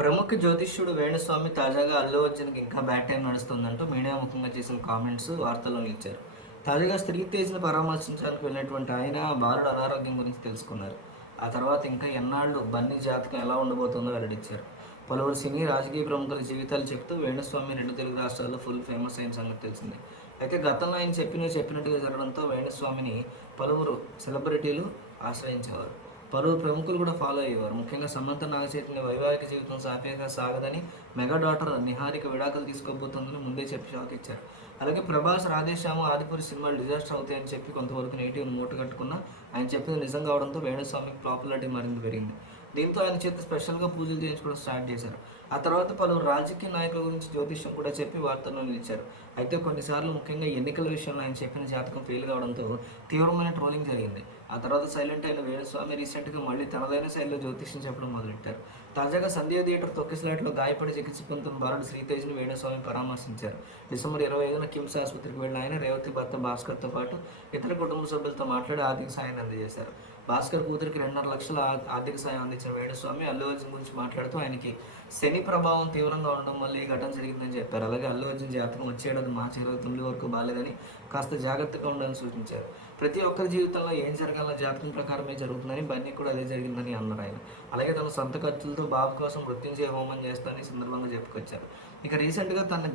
ప్రముఖ జ్యోతిష్యుడు వేణుస్వామి తాజాగా అల్లు అర్జున్కి ఇంకా బ్యాడ్ టైం నడుస్తుందంటూ మీడియా ముఖంగా చేసిన కామెంట్స్ వార్తల్లో నిలిచారు. తాజాగా స్త్రీ తేజ్ని పరామర్శించడానికి వెళ్ళినటువంటి ఆయన బాలుడు అనారోగ్యం గురించి తెలుసుకున్నారు. ఆ తర్వాత ఇంకా ఎన్నాళ్ళు బన్నీ జాతకం ఎలా ఉండబోతుందో వెల్లడించారు. పలువురు సినీ రాజకీయ ప్రముఖుల జీవితాలు చెప్తూ వేణుస్వామి రెండు తెలుగు రాష్ట్రాల్లో ఫుల్ ఫేమస్ అయిన సంగతి తెలిసిందే. అయితే గతంలో ఆయన చెప్పినట్టుగా జరగడంతో వేణుస్వామిని పలువురు సెలబ్రిటీలు ఆశ్రయించేవారు. పలువురు ప్రముఖులు కూడా ఫాలో అయ్యేవారు. ముఖ్యంగా సమంత నాగచైతన్య వైవాహిక జీవితం సాఫీగా సాగదని, మెగా డాటర్ నిహారిక విడాకులు తీసుకోబోతుందని ముందే చెప్పి షాక్ ఇచ్చారు. అలాగే ప్రభాస్, రాధేశ్యాము, ఆదిపురి సినిమాలు డిజాస్టర్ అవుతాయని చెప్పి కొంతవరకు నెగిటివ్ మూట కట్టుకున్నా ఆయన చెప్పింది నిజం కావడంతో వేణుస్వామికి పాపులారిటీ మరింత పెరిగింది. దీంతో ఆయన చేత స్పెషల్గా పూజలు చేయించుకోవడం స్టార్ట్ చేశారు. ఆ తర్వాత పలువురు రాజకీయ నాయకుల గురించి జ్యోతిష్యం కూడా చెప్పి వార్తల్లో నిలిచారు. అయితే కొన్నిసార్లు ముఖ్యంగా ఎన్నికల విషయంలో ఆయన చెప్పిన జాతకం ఫెయిల్ కావడంతో తీవ్రమైన ట్రోలింగ్ జరిగింది. ఆ తర్వాత సైలెంట్ అయిన వేణుస్వామి రీసెంట్గా మళ్ళీ తనదైన శైలిలో జ్యోతిష్యం చెప్పడం మొదలెట్టారు. తాజాగా సంధ్య థియేటర్ తొక్కిసలాట్లో గాయపడి చికిత్స పొందుతున్న బాలుడు శ్రీతేజ్ని వేణుస్వామి పరామర్శించారు. డిసెంబర్ 25న కిమ్స్ ఆసుపత్రికి వెళ్ళిన ఆయన రేవతి భర్త భాస్కర్తో పాటు ఇతర కుటుంబ సభ్యులతో మాట్లాడి ఆర్థిక సాయాన్ని అందజేశారు. భాస్కర్ కూతురికి 2.5 లక్షల ఆర్థిక సాయం అందించిన వేణుస్వామి అల్లు అర్జున్ గురించి మాట్లాడుతూ ఆయనకి శని ప్రభావం తీవ్రంగా ఉండడం వల్ల ఈ ఘటన జరిగిందని చెప్పారు. అలాగే అల్లు అర్జున్ జాతకం వచ్చే ఏడాది మార్చి 29 వరకు బాలేదని కాస్త జాగ్రత్తగా ఉండాలని సూచించారు. ప్రతి ఒక్కరి జీవితంలో ఏం జరగాలో జాతకం ప్రకారమే జరుగుతుందని, బన్నీ కూడా అదే జరిగిందని అన్నారు ఆయన. అలాగే తన సొంత ఖర్చులతో బాబు కోసం మృత్యుంజయ హోమం చేస్తానని సందర్భంగా చెప్పుకొచ్చారు. ఇక రీసెంట్గా తన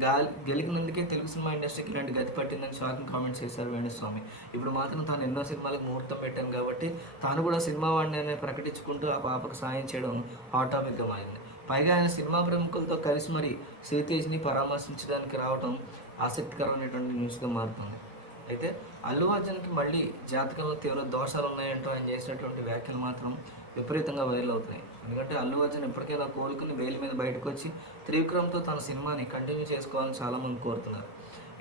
గెలికినందుకే తెలుగు సినిమా ఇండస్ట్రీకి ఇలాంటి గతి పట్టిందని షాకింగ్ కామెంట్స్ చేశారు వేణుస్వామి. ఇప్పుడు మాత్రం తాను ఎన్నో సినిమాలకు ముహూర్తం పెట్టాను కాబట్టి తాను కూడా సినిమా వాడిని అనేది ప్రకటించుకుంటూ ఆ పాపకు సాయం చేయడం హాట్ టాపిక్గా మారింది. పైగా ఆయన సినిమా ప్రముఖులతో కలిసి మరి శ్రీతేజ్ని పరామర్శించడానికి రావడం ఆసక్తికరమైనటువంటి న్యూస్గా మారుతుంది. అయితే అల్లు అర్జున్కి మళ్ళీ జాతకంలో తీవ్ర దోషాలు ఉన్నాయంటూ ఆయన చేసినటువంటి వ్యాఖ్యలు మాత్రం విపరీతంగా వైరల్ అవుతున్నాయి. ఎందుకంటే అల్లు అర్జున్ ఇప్పటికైనా కోలుకుని బెయిల్ మీద బయటకు వచ్చి త్రివిక్రమ్తో తన సినిమాని కంటిన్యూ చేసుకోవాలని చాలామంది కోరుతున్నారు.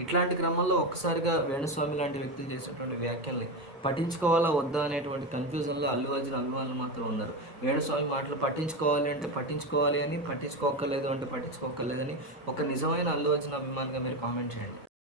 ఇట్లాంటి క్రమంలో ఒక్కసారిగా వేణుస్వామి లాంటి వ్యక్తులు చేసినటువంటి వ్యాఖ్యల్ని పట్టించుకోవాలా వద్దా అనేటువంటి కన్ఫ్యూజన్లో అల్లు అర్జున్ అభిమానులు మాత్రం ఉన్నారు. వేణుస్వామి మాటలు పట్టించుకోవాలి అంటే పట్టించుకోవాలి అని, పట్టించుకోక్కర్లేదు అంటే పట్టించుకోక్కర్లేదని ఒక నిజమైన అల్లు అర్జున్ అభిమానిగా మీరు కామెంట్ చేయండి.